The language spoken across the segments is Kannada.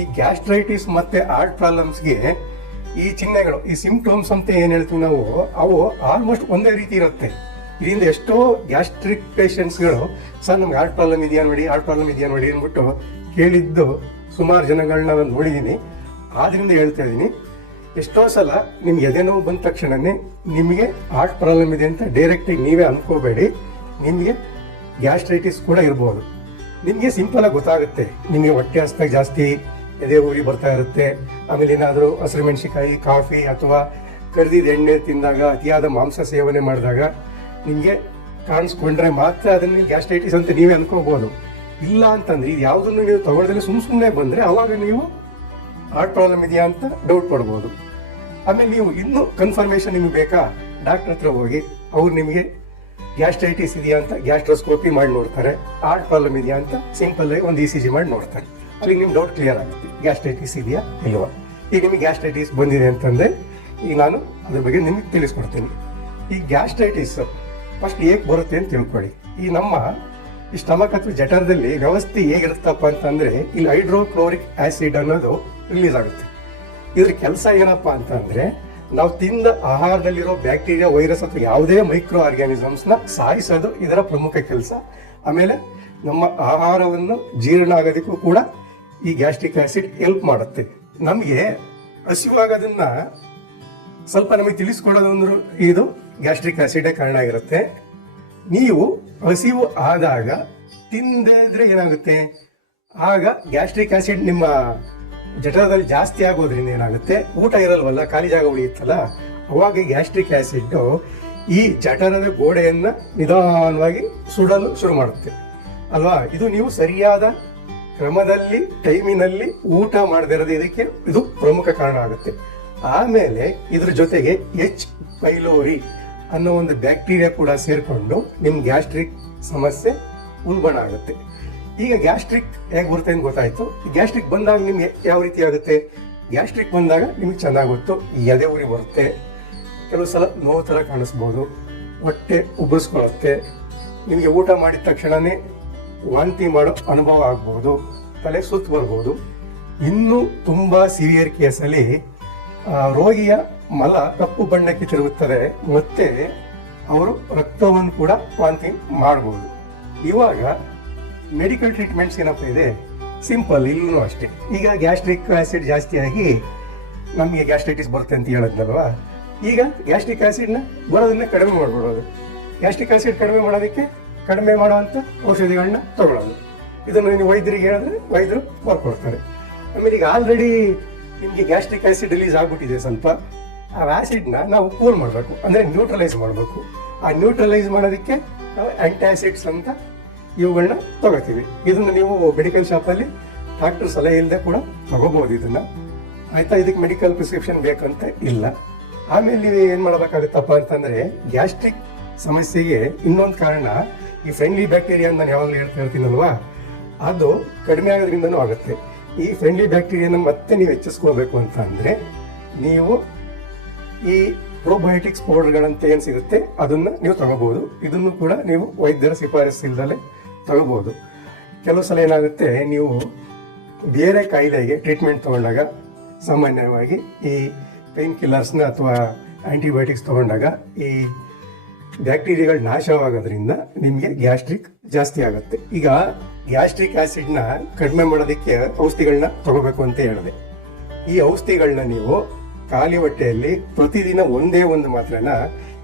ಈ ಗ್ಯಾಸ್ಟ್ರೈಟಿಸ್ ಮತ್ತೆ ಹಾರ್ಟ್ ಪ್ರಾಬ್ಲಮ್ಸ್ಗೆ ಈ ಚಿಹ್ನೆಗಳು, ಈ ಸಿಂಪ್ಟಮ್ಸ್ ಅಂತ ಏನು ಹೇಳ್ತೀವಿ ನಾವು, ಅವು ಆಲ್ಮೋಸ್ಟ್ ಒಂದೇ ರೀತಿ ಇರುತ್ತೆ. ಇದರಿಂದ ಎಷ್ಟೋ ಗ್ಯಾಸ್ಟ್ರಿಕ್ ಪೇಷಂಟ್ಸ್ಗಳು ಸರ್, ನಮ್ಗೆ ಹಾರ್ಟ್ ಪ್ರಾಬ್ಲಮ್ ಇದೆಯಾ ನೋಡಿ ಹಾರ್ಟ್ ಪ್ರಾಬ್ಲಮ್ ಇದೆಯಾ ನೋಡಿ ಅಂದ್ಬಿಟ್ಟು ಕೇಳಿದ್ದು ಸುಮಾರು ಜನಗಳನ್ನ ನಾನು ನೋಡಿದ್ದೀನಿ ಆದ್ರಿಂದ ಹೇಳ್ತಾ ಇದ್ದೀನಿ, ಎಷ್ಟೋ ಸಲ ನಿಮ್ಗೆ ಎದೆ ನೋವು ಬಂದ ತಕ್ಷಣನೇ ನಿಮಗೆ ಹಾರ್ಟ್ ಪ್ರಾಬ್ಲಮ್ ಇದೆ ಅಂತ ಡೈರೆಕ್ಟಾಗಿ ನೀವೇ ಅಂದ್ಕೋಬೇಡಿ ನಿಮಗೆ ಗ್ಯಾಸ್ಟ್ರೈಟಿಸ್ ಕೂಡ ಇರ್ಬೋದು. ನಿಮಗೆ ಸಿಂಪಲ್ ಆಗಿ ಗೊತ್ತಾಗುತ್ತೆ. ನಿಮಗೆ ಹೊಟ್ಟೆ ಹಸ್ದಾಗ ಜಾಸ್ತಿ ಎದೆ ಉರಿ ಬರ್ತಾ ಇರುತ್ತೆ. ಆಮೇಲೆ ಏನಾದರೂ ಹಸಿರು ಮೆಣಸಿಕಾಯಿ ಕಾಫಿ ಅಥವಾ ಕರ್ದಿದ ಎಣ್ಣೆ ತಿಂದಾಗ, ಅತಿಯಾದ ಮಾಂಸ ಸೇವನೆ ಮಾಡಿದಾಗ ನಿಮಗೆ ಕಾಣಿಸ್ಕೊಂಡ್ರೆ ಮಾತ್ರ ಅದನ್ನ ಗ್ಯಾಸ್ಟ್ರೈಟಿಸ್ ಅಂತ ನೀವೇ ಅನ್ಕೋಬಹುದು ಇಲ್ಲ ಅಂತಂದ್ರೆ ಇದು ಯಾವುದನ್ನು ನೀವು ತಗೊಳ್ದಲ್ಲಿ ಸುಮ್ ಸುಮ್ಮನೆ ಬಂದರೆ ಅವಾಗ ನೀವು ಹಾರ್ಟ್ ಪ್ರಾಬ್ಲಮ್ ಇದೆಯಾ ಅಂತ ಡೌಟ್ ಪಡ್ಬೋದು. ಆಮೇಲೆ ನೀವು ಇನ್ನೂ ಕನ್ಫರ್ಮೇಶನ್ ನಿಮ್ಗೆ ಬೇಕಾ? ಡಾಕ್ಟರ್ ಹತ್ರ ಹೋಗಿ, ಅವ್ರು ನಿಮಗೆ ಗ್ಯಾಸ್ಟ್ರೈಟಿಸ್ ಇದೆಯಾ ಅಂತ, ಗ್ಯಾಸ್ಟ್ರೋಸ್ಕೋಪಿ ಮಾಡಿ ನೋಡ್ತಾರೆ. ಹಾರ್ಟ್ ಪ್ರಾಬ್ಲಮ್ ಇದೆಯಾ ಅಂತ ಸಿಂಪಲ್ ಆಗಿ ಒಂದು ಇ ಸಿ ಜಿ ಮಾಡಿ ನೋಡ್ತಾರೆ. ಅಲ್ಲಿಗೆ ನಿಮ್ ಡೌಟ್ ಕ್ಲಿಯರ್ ಆಗುತ್ತೆ. ಗ್ಯಾಸ್ಟ್ರೈಟಿಸ್ ಇದೆಯಾ ಇಲ್ವಾ? ಈಗ ನಿಮಗೆ ಗ್ಯಾಸ್ಟ್ರೈಟಿಸ್ ಬಂದಿದೆ ಅಂತಂದ್ರೆ ಈಗ ನಾನು ಅದ್ರ ಬಗ್ಗೆ ನಿಮಗೆ ತಿಳಿಸ್ಕೊಡ್ತೀನಿ. ಈ ಗ್ಯಾಸ್ಟ್ರೈಟಿಸ್ ಫಸ್ಟ್ ಹೇಗೆ ಬರುತ್ತೆ ಅಂತ ತಿಳ್ಕೊಳ್ಳಿ. ಈ ನಮ್ಮ ಈ ಸ್ಟಮಕ್ ಅಥವಾ ಜಠರದಲ್ಲಿ ವ್ಯವಸ್ಥೆ ಹೇಗಿರುತ್ತಪ್ಪ ಅಂತಂದ್ರೆ ಇಲ್ಲಿ ಹೈಡ್ರೋಕ್ಲೋರಿಕ್ ಆಸಿಡ್ ಅನ್ನೋದು ರಿಲೀಸ್ ಆಗುತ್ತೆ. ಇದ್ರ ಕೆಲಸ ಏನಪ್ಪ ಅಂತಂದ್ರೆ ನಾವು ತಿಂದ ಆಹಾರದಲ್ಲಿರೋ ಬ್ಯಾಕ್ಟೀರಿಯಾ ವೈರಸ್ ಅಥವಾ ಯಾವುದೇ ಮೈಕ್ರೋ ಆರ್ಗ್ಯಾನಿಸಮ್ಸ್ನ ಸಾಯಿಸೋದು ಇದರ ಪ್ರಮುಖ ಕೆಲಸ. ಆಮೇಲೆ ನಮ್ಮ ಆಹಾರವನ್ನು ಜೀರ್ಣ ಆಗೋದಕ್ಕೂ ಕೂಡ ಈ ಗ್ಯಾಸ್ಟ್ರಿಕ್ ಆಸಿಡ್ ಹೆಲ್ಪ್ ಮಾಡುತ್ತೆ. ನಮಗೆ ಹಸಿವಾಗೋದನ್ನ ಸ್ವಲ್ಪ ನಮಗೆ ತಿಳಿಸ್ಕೊಡೋದು ಅಂದ್ರೆ ಇದು ಗ್ಯಾಸ್ಟ್ರಿಕ್ ಆಸಿಡ್ ಕಾರಣ ಆಗಿರುತ್ತೆ. ನೀವು ಹಸಿವು ಆದಾಗ ತಿಂದೇ ಇದ್ರೆ ಏನಾಗುತ್ತೆ? ಆಗ ಗ್ಯಾಸ್ಟ್ರಿಕ್ ಆಸಿಡ್ ನಿಮ್ಮ ಜಠರದಲ್ಲಿ ಜಾಸ್ತಿ ಆಗೋದ್ರಿಂದ ಏನಾಗುತ್ತೆ? ಊಟ ಇರಲ್ವಲ್ಲ, ಖಾಲಿ ಜಾಗ ಉಳಿಯುತ್ತಲ್ಲ? ಅವಾಗ ಗ್ಯಾಸ್ಟ್ರಿಕ್ ಆಸಿಡ್ ಈ ಜಠರದ ಗೋಡೆಯನ್ನ ನಿಧಾನವಾಗಿ ಸುಡಲು ಶುರು ಮಾಡುತ್ತೆ. ಅಲ್ವಾ? ಇದು ನೀವು ಸರಿಯಾದ ಕ್ರಮದಲ್ಲಿ, ಟೈಮಿನಲ್ಲಿ ಊಟ ಮಾಡದಿರೋದು ಇದಕ್ಕೆ ಇದು ಪ್ರಮುಖ ಕಾರಣ ಆಗುತ್ತೆ. ಆಮೇಲೆ ಇದ್ರ ಜೊತೆಗೆ ಎಚ್ ಪೈಲೋರಿ ಅನ್ನೋ ಒಂದು ಬ್ಯಾಕ್ಟೀರಿಯಾ ಕೂಡ ಸೇರಿಕೊಂಡು ನಿಮ್ ಗ್ಯಾಸ್ಟ್ರಿಕ್ ಸಮಸ್ಯೆ ಉಲ್ಬಣ ಆಗುತ್ತೆ. ಈಗ ಗ್ಯಾಸ್ಟ್ರಿಕ್ ಹೇಗೆ ಬರುತ್ತೆ ಅಂತ ಗೊತ್ತಾಯ್ತು. ಗ್ಯಾಸ್ಟ್ರಿಕ್ ಬಂದಾಗ ನಿಮ್ಗೆ ಯಾವ ರೀತಿ ಆಗುತ್ತೆ? ಗ್ಯಾಸ್ಟ್ರಿಕ್ ಬಂದಾಗ ನಿಮ್ಗೆ ಚೆನ್ನಾಗಿ ಗೊತ್ತು ಎದೆ ಉರಿ ಬರುತ್ತೆ. ಕೆಲವು ಸಲ ನೋವು ಥರ ಕಾಣಿಸ್ಬೋದು, ಹೊಟ್ಟೆ ಉಬ್ಬಿಸ್ಕೊಳ್ಳುತ್ತೆ. ನಿಮಗೆ ಊಟ ಮಾಡಿದ ತಕ್ಷಣನೇ ವಾಂತಿ ಮಾಡೋ ಅನುಭವ ಆಗ್ಬೋದು, ತಲೆ ಸುತ್ತು ಬರ್ಬೋದು. ಇನ್ನೂ ತುಂಬಾ ಸಿವಿಯರ್ ಕೇಸಲ್ಲಿ ರೋಗಿಯ ಮಲ ಕಪ್ಪು ಬಣ್ಣಕ್ಕೆ ತಿರುಗುತ್ತದೆ, ಮತ್ತೆ ಅವರು ರಕ್ತವನ್ನು ಕೂಡ ವಾಂತಿ ಮಾಡಬಹುದು ಇವಾಗ ಮೆಡಿಕಲ್ ಟ್ರೀಟ್ಮೆಂಟ್ಸ್ ಏನಪ್ಪ ಇದೆ? ಸಿಂಪಲ್ ಇಲ್ಲೂ ಅಷ್ಟೇ. ಈಗ ಗ್ಯಾಸ್ಟ್ರಿಕ್ ಆಸಿಡ್ ಜಾಸ್ತಿಯಾಗಿ ನಮಗೆ ಗ್ಯಾಸ್ಟ್ರೈಟಿಸ್ ಬರುತ್ತೆ ಅಂತ ಹೇಳಿದ್ನಲ್ವಾ? ಈಗ ಗ್ಯಾಸ್ಟ್ರಿಕ್ ಆಸಿಡ್ನ ಬರೋದನ್ನ ಕಡಿಮೆ ಮಾಡ್ಬಿಡೋದು. ಗ್ಯಾಸ್ಟ್ರಿಕ್ ಆಸಿಡ್ ಕಡಿಮೆ ಮಾಡೋದಕ್ಕೆ ಕಡಿಮೆ ಮಾಡುವಂಥ ಔಷಧಿಗಳನ್ನ ತಗೊಳ್ಳೋದು. ಇದನ್ನು ನೀವು ವೈದ್ಯರಿಗೆ ಹೇಳಿದ್ರೆ ವೈದ್ಯರು ಕೊಡ್ತಾರೆ ಆಮೇಲೆ ಈಗ ಆಲ್ರೆಡಿ ನಿಮಗೆ ಗ್ಯಾಸ್ಟ್ರಿಕ್ ಆ್ಯಸಿಡ್ ರಿಲೀಸ್ ಆಗಿಬಿಟ್ಟಿದೆ ಸ್ವಲ್ಪ. ಆ ಆ್ಯಸಿಡ್ನ ನಾವು ಕೂಲ್ ಮಾಡಬೇಕು. ಅಂದರೆ ನ್ಯೂಟ್ರಲೈಸ್ ಮಾಡಬೇಕು. ಆ ನ್ಯೂಟ್ರಲೈಸ್ ಮಾಡೋದಕ್ಕೆ ನಾವು ಆಂಟಾಸಿಡ್ಸ್ ಅಂತ ಇವುಗಳನ್ನ ತಗೋತೀವಿ ಇದನ್ನು ನೀವು ಮೆಡಿಕಲ್ ಶಾಪಲ್ಲಿ ಡಾಕ್ಟರ್ ಸಲಹೆ ಇಲ್ಲದೆ ಕೂಡ ತಗೋಬಹುದು ಇದನ್ನು. ಆಯಿತಾ? ಇದಕ್ಕೆ ಮೆಡಿಕಲ್ ಪ್ರಿಸ್ಕ್ರಿಪ್ಷನ್ ಬೇಕಂತ ಇಲ್ಲ. ಆಮೇಲೆ ನೀವು ಏನು ಮಾಡಬೇಕಾಗುತ್ತಪ್ಪ ಅಂತಂದರೆ ಗ್ಯಾಸ್ಟ್ರಿಕ್ ಸಮಸ್ಯೆಗೆ ಇನ್ನೊಂದು ಕಾರಣ ಈ ಫ್ರೆಂಡ್ಲಿ ಬ್ಯಾಕ್ಟೀರಿಯಾ ನಾನು ಯಾವಾಗಲೂ ಹೇಳ್ತಾ ಇರ್ತೀನಲ್ವಾ? ಅದು ಕಡಿಮೆ ಆಗೋದ್ರಿಂದನೂ ಆಗುತ್ತೆ. ಈ ಫ್ರೆಂಡ್ಲಿ ಬ್ಯಾಕ್ಟೀರಿಯಾನ ಮತ್ತೆ ನೀವು ಹೆಚ್ಚಿಸ್ಕೋಬೇಕು ಅಂತ ಅಂದರೆ ನೀವು ಈ ಪ್ರೋಬಯೋಟಿಕ್ಸ್ ಪೌಡರ್ಗಳಂತ ಏನು ಸಿಗುತ್ತೆ, ಅದನ್ನು ನೀವು ತಗೋಬೋದು. ಇದನ್ನು ಕೂಡ ನೀವು ವೈದ್ಯರ ಶಿಫಾರಸು ಇಲ್ದಲೇ ತಗೋಬೋದು. ಕೆಲವು ಸಲ ಏನಾಗುತ್ತೆ, ನೀವು ಬೇರೆ ಕಾಯಿಲೆಗೆ ಟ್ರೀಟ್ಮೆಂಟ್ ತಗೊಂಡಾಗ ಸಾಮಾನ್ಯವಾಗಿ ಈ ಪೈನ್ ಕಿಲ್ಲರ್ಸ್ನ ಅಥವಾ ಆ್ಯಂಟಿಬಯೋಟಿಕ್ಸ್ ತಗೊಂಡಾಗ ಈ ಬ್ಯಾಕ್ಟೀರಿಯಾಗಳು ನಾಶವಾಗೋದ್ರಿಂದ ನಿಮಗೆ ಗ್ಯಾಸ್ಟ್ರಿಕ್ ಜಾಸ್ತಿ ಆಗುತ್ತೆ. ಈಗ ಗ್ಯಾಸ್ಟ್ರಿಕ್ ಆಸಿಡ್ನ ಕಡಿಮೆ ಮಾಡೋದಕ್ಕೆ ಔಷಧಿಗಳನ್ನ ತಗೋಬೇಕು ಅಂತ ಹೇಳಿದೆ. ಈ ಔಷಧಿಗಳನ್ನ ನೀವು ಖಾಲಿ ಹೊಟ್ಟೆಯಲ್ಲಿ ಪ್ರತಿದಿನ ಒಂದೇ ಒಂದು ಮಾತ್ರನ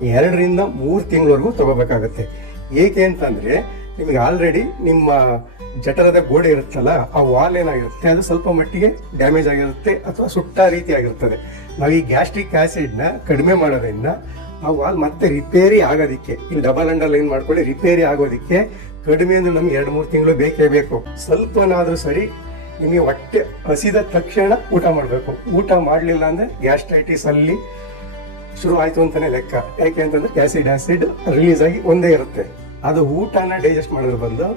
ಎರಡರಿಂದ ಮೂರು ತಿಂಗಳವರೆಗೂ ತಗೋಬೇಕಾಗತ್ತೆ. ಏಕೆ ಅಂತಂದ್ರೆ ನಿಮಗೆ ಆಲ್ರೆಡಿ ನಿಮ್ಮ ಜಠರದ ಗೋಡೆ ಇರುತ್ತಲ್ಲ, ಆ ವಾಲ್ ಏನಾಗಿರುತ್ತೆ? ಅದು ಸ್ವಲ್ಪ ಮಟ್ಟಿಗೆ ಡ್ಯಾಮೇಜ್ ಆಗಿರುತ್ತೆ ಅಥವಾ ಸುಟ್ಟ ರೀತಿ ಆಗಿರುತ್ತದೆ ನಾವು ಈ ಗ್ಯಾಸ್ಟ್ರಿಕ್ ಆಸಿಡ್ನ ಕಡಿಮೆ ಮಾಡೋದ್ರಿಂದ ಆ ವಾಲ್ ಮತ್ತೆ ರಿಪೇರಿ ಆಗೋದಿಕ್ಕೆ. ಇಲ್ಲಿ ಡಬಲ್ ಅಂಡರ್ ಲೈನ್ ಮಾಡ್ಕೊಳ್ಳಿ, ರಿಪೇರಿ ಆಗೋದಿಕ್ಕೆ ಕಡಿಮೆ ಅಂದ್ರೆ ನಮ್ಗೆ ಎರಡು, ಮೂರು ತಿಂಗಳು ಬೇಕೇ ಬೇಕು. ಸ್ವಲ್ಪನಾದ್ರೂ ಸರಿ, ನಿಮಗೆ ಹೊಟ್ಟೆ ಹಸಿದ ತಕ್ಷಣ ಊಟ ಮಾಡಬೇಕು. ಊಟ ಮಾಡಲಿಲ್ಲ ಅಂದ್ರೆ ಗ್ಯಾಸ್ಟ್ರೈಟಿಸ್ ಅಲ್ಲಿ ಶುರು ಆಯ್ತು ಅಂತಾನೆ ಲೆಕ್ಕ. ಯಾಕೆ ಅಂತಂದ್ರೆ ಆಸಿಡ್ ಆಸಿಡ್ ರಿಲೀಸ್ ಆಗಿ ಒಂದೇ ಇರುತ್ತೆ. ಅದು ಊಟನ ಡೈಜೆಸ್ಟ್ ಮಾಡೋದು ಬಂದು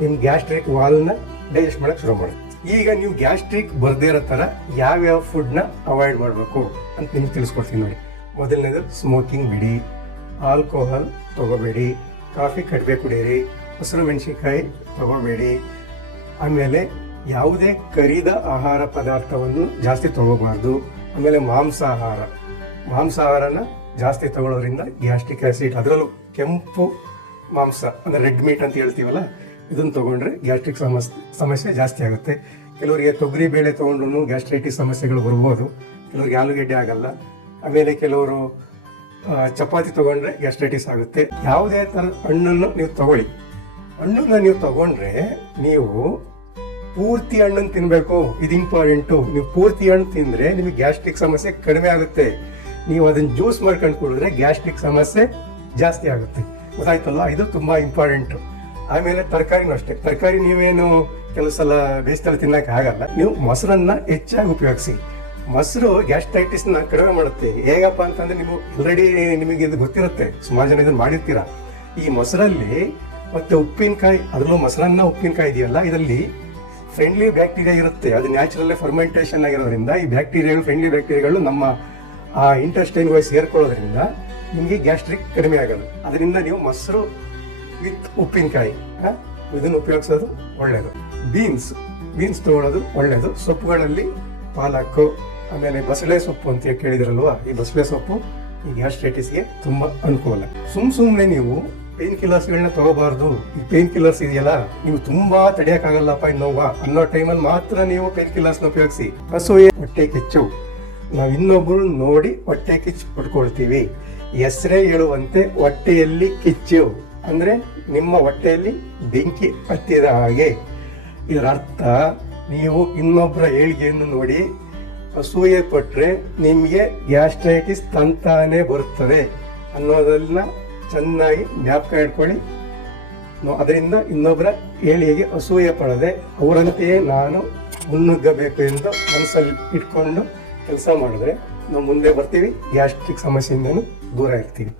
ನಿಮ್ ಗ್ಯಾಸ್ಟ್ರಿಕ್ ವಾಲ್ನ ಡೈಜೆಸ್ಟ್ ಮಾಡಕ್ ಶುರು ಮಾಡುತ್ತೆ. ಈಗ ನೀವು ಗ್ಯಾಸ್ಟ್ರಿಕ್ ಬರ್ದೇ ಇರೋ ತರ ಯಾವ್ಯಾವ ಫುಡ್ನ ಅವಾಯ್ಡ್ ಮಾಡಬೇಕು ಅಂತ ನಿಮ್ಗೆ ತಿಳಿಸ್ಕೊಡ್ತೀನಿ ನೋಡಿ. ಮೊದಲನೇದು ಸ್ಮೋಕಿಂಗ್ ಬಿಡಿ ಆಲ್ಕೋಹಾಲ್ ತಗೋಬೇಡಿ, ಕಾಫಿ ಕಡಿಮೆ ಕುಡಿಯಿರಿ ಹಸಿರು ಮೆಣಸಿನ್ಕಾಯಿ ತಗೋಬೇಡಿ. ಆಮೇಲೆ ಯಾವುದೇ ಕರಿದ ಆಹಾರ ಪದಾರ್ಥವನ್ನು ಜಾಸ್ತಿ ತಗೋಬಾರ್ದು. ಆಮೇಲೆ ಮಾಂಸಾಹಾರ. ಮಾಂಸಾಹಾರನ ಜಾಸ್ತಿ ತಗೊಳ್ಳೋದ್ರಿಂದ ಗ್ಯಾಸ್ಟ್ರಿಕ್ ಆಸಿಡ್, ಅದರಲ್ಲೂ ಕೆಂಪು ಮಾಂಸ, ಅಂದರೆ ರೆಡ್ ಮೀಟ್ ಅಂತ ಹೇಳ್ತೀವಲ್ಲ, ಇದನ್ನು ತಗೊಂಡ್ರೆ ಗ್ಯಾಸ್ಟ್ರಿಕ್ ಸಮಸ್ಯೆ ಸಮಸ್ಯೆ ಜಾಸ್ತಿ ಆಗುತ್ತೆ. ಕೆಲವರಿಗೆ ತೊಗರಿ, ಬೇಳೆ ತೊಗೊಂಡ್ರು ಗ್ಯಾಸ್ಟ್ರೈಟಿಸ್ ಸಮಸ್ಯೆಗಳು ಬರ್ಬೋದು. ಕೆಲವರಿಗೆ ಆಲೂಗೆಡ್ಡೆ ಆಗಲ್ಲ. ಆಮೇಲೆ ಕೆಲವರು ಚಪಾತಿ ತಗೊಂಡ್ರೆ ಗ್ಯಾಸ್ಟ್ರೈಟಿಸ್ ಆಗುತ್ತೆ. ಯಾವುದೇ ಥರ ಹಣ್ಣನ್ನು ನೀವು ತಗೊಳ್ಳಿ. ಹಣ್ಣನ್ನು ನೀವು ತಗೊಂಡ್ರೆ ನೀವು ಪೂರ್ತಿ ಹಣ್ಣನ್ನು ತಿನ್ನಬೇಕು ಇದು ಇಂಪಾರ್ಟೆಂಟು ನೀವು ಪೂರ್ತಿ ಹಣ್ಣು ತಿಂದರೆ ನಿಮಗೆ ಗ್ಯಾಸ್ಟ್ರಿಕ್ ಸಮಸ್ಯೆ ಕಡಿಮೆ ಆಗುತ್ತೆ. ನೀವು ಅದನ್ನು ಜ್ಯೂಸ್ ಮಾಡ್ಕೊಂಡು ಕುಡಿದ್ರೆ ಗ್ಯಾಸ್ಟ್ರಿಕ್ ಸಮಸ್ಯೆ ಜಾಸ್ತಿ ಆಗುತ್ತೆ. ಗೊತ್ತಾಯ್ತಲ್ಲ? ಇದು ತುಂಬ ಇಂಪಾರ್ಟೆಂಟು ಆಮೇಲೆ ತರಕಾರಿನೂ ಅಷ್ಟೇ. ತರಕಾರಿ ನೀವೇನು ಕೆಲವು ಸಲ ಬೇಯಿಸ್ತಾರೆ ತಿನ್ನಕ್ಕೆ ಆಗಲ್ಲ. ನೀವು ಮೊಸರನ್ನ ಹೆಚ್ಚಾಗಿ ಉಪಯೋಗಿಸಿ. ಮೊಸರು ಗ್ಯಾಸ್ಟ್ರೈಟಿಸ್ನ ಕಡಿಮೆ ಮಾಡುತ್ತೆ. ಹೇಗಪ್ಪ ಅಂತಂದ್ರೆ ನೀವು ಆಲ್ರೆಡಿ ನಿಮಗೆ ಇದು ಗೊತ್ತಿರುತ್ತೆ. ಸುಮಾರು ಜನ ಇದನ್ನ ಮಾಡಿರ್ತೀರಾ. ಈ ಮೊಸರಲ್ಲಿ ಮತ್ತೆ ಉಪ್ಪಿನಕಾಯಿ, ಅದರಲ್ಲೂ ಮೊಸರನ್ನ ಉಪ್ಪಿನಕಾಯಿ ಇದೆಯಲ್ಲ, ಇದರಲ್ಲಿ ಫ್ರೆಂಡ್ಲಿ ಬ್ಯಾಕ್ಟೀರಿಯಾ ಇರುತ್ತೆ. ಅದು ನ್ಯಾಚುರಲ್ ಫರ್ಮೆಂಟೇಷನ್ ಆಗಿರೋದ್ರಿಂದ ಈ ಬ್ಯಾಕ್ಟೀರಿಯಾಗಳು ಫ್ರೆಂಡ್ಲಿ ಬ್ಯಾಕ್ಟೀರಿಯಾಗಳು ನಮ್ಮ, ಆ ಇಂಟೆಸ್ಟೈನ್ ವೈಸ್ ಸೇರ್ಕೊಳ್ಳೋದ್ರಿಂದ ನಿಮಗೆ ಗ್ಯಾಸ್ಟ್ರಿಕ್ ಕಡಿಮೆ ಆಗೋದು. ಅದರಿಂದ ನೀವು ಮೊಸರು ವಿತ್ ಉಪ್ಪಿನಕಾಯಿ ಇದನ್ನು ಉಪಯೋಗಿಸೋದು ಒಳ್ಳೆಯದು ಬೀನ್ಸ್ ಬೀನ್ಸ್ ತಗೊಳ್ಳೋದು ಒಳ್ಳೆಯದು ಸೊಪ್ಪುಗಳಲ್ಲಿ ಪಾಲಕ್ಕು ಆಮೇಲೆ ಬಸಳೆ ಸೊಪ್ಪು ಅಂತ ಕೇಳಿದ್ರಲ್ವಾ? ಈ ಬಸಳೆ ಸೊಪ್ಪು ಈ ಗ್ಯಾಸ್ಟ್ರೈಟಿಸ್ಗೆ ತುಂಬಾ ಅನುಕೂಲ. ಸುಮ್ ಸುಮ್ನೆ ನೀವು ಪೇನ್ ಕಿಲ್ಲರ್ಸ್ಗಳನ್ನ ತಗೋಬಾರ್ದು. ಈ ಪೇನ್ ಕಿಲ್ಲರ್ಸ್ ಇದೆಯಲ್ಲ, ನೀವು ತುಂಬಾ ತಡೆಯಕ್ಕಾಗಲ್ಲಪ್ಪ ನೋವ ಅನ್ನೋ ಟೈಮಲ್ಲಿ ಮಾತ್ರ ನೀವು ಪೇನ್ ಕಿಲ್ಲರ್ಸ್ನ ಉಪಯೋಗಿಸಿ. ಅಸೂಯೆ ಹೊಟ್ಟೆ ಕಿಚ್ಚು. ನಾವು ಇನ್ನೊಬ್ಬರು ನೋಡಿ ಹೊಟ್ಟೆ ಕಿಚ್ಚು ಪಡ್ಕೊಳ್ತೀವಿ. ಹೆಸರೇ ಹೇಳುವಂತೆ ಹೊಟ್ಟೆಯಲ್ಲಿ ಕಿಚ್ಚು. ಅಂದ್ರೆ ನಿಮ್ಮ ಹೊಟ್ಟೆಯಲ್ಲಿ ಬೆಂಕಿ ಹತ್ತಿದ ಹಾಗೆ. ಇದರ ಅರ್ಥ ನೀವು ಇನ್ನೊಬ್ಬರ ಏಳಿಗೆಯನ್ನು ನೋಡಿ ಅಸೂಯೆ ಪಟ್ಟರೆ ನಿಮಗೆ ಗ್ಯಾಸ್ಟ್ರೈಟಿಸ್ ತಂತಾನೆ ಬರುತ್ತದೆ ಅನ್ನೋದನ್ನ ಚೆನ್ನಾಗಿ ಜ್ಞಾಪಕ ಇಟ್ಕೊಳ್ಳಿ. ಅದರಿಂದ ಇನ್ನೊಬ್ಬರ ಹೇಳಿಗೆ ಅಸೂಯೆ ಪಡದೆ ಅವರಂತೆಯೇ ನಾನು ಮುನ್ನುಗ್ಗಬೇಕು ಎಂದು ಮನಸ್ಸಲ್ಲಿ ಇಟ್ಕೊಂಡು ಕೆಲಸ ಮಾಡಿದ್ರೆ ನಾವು ಮುಂದೆ ಬರ್ತೀವಿ. ಗ್ಯಾಸ್ಟ್ರಿಕ್ ಸಮಸ್ಯೆಯಿಂದನೂ ದೂರ ಇರ್ತೀವಿ.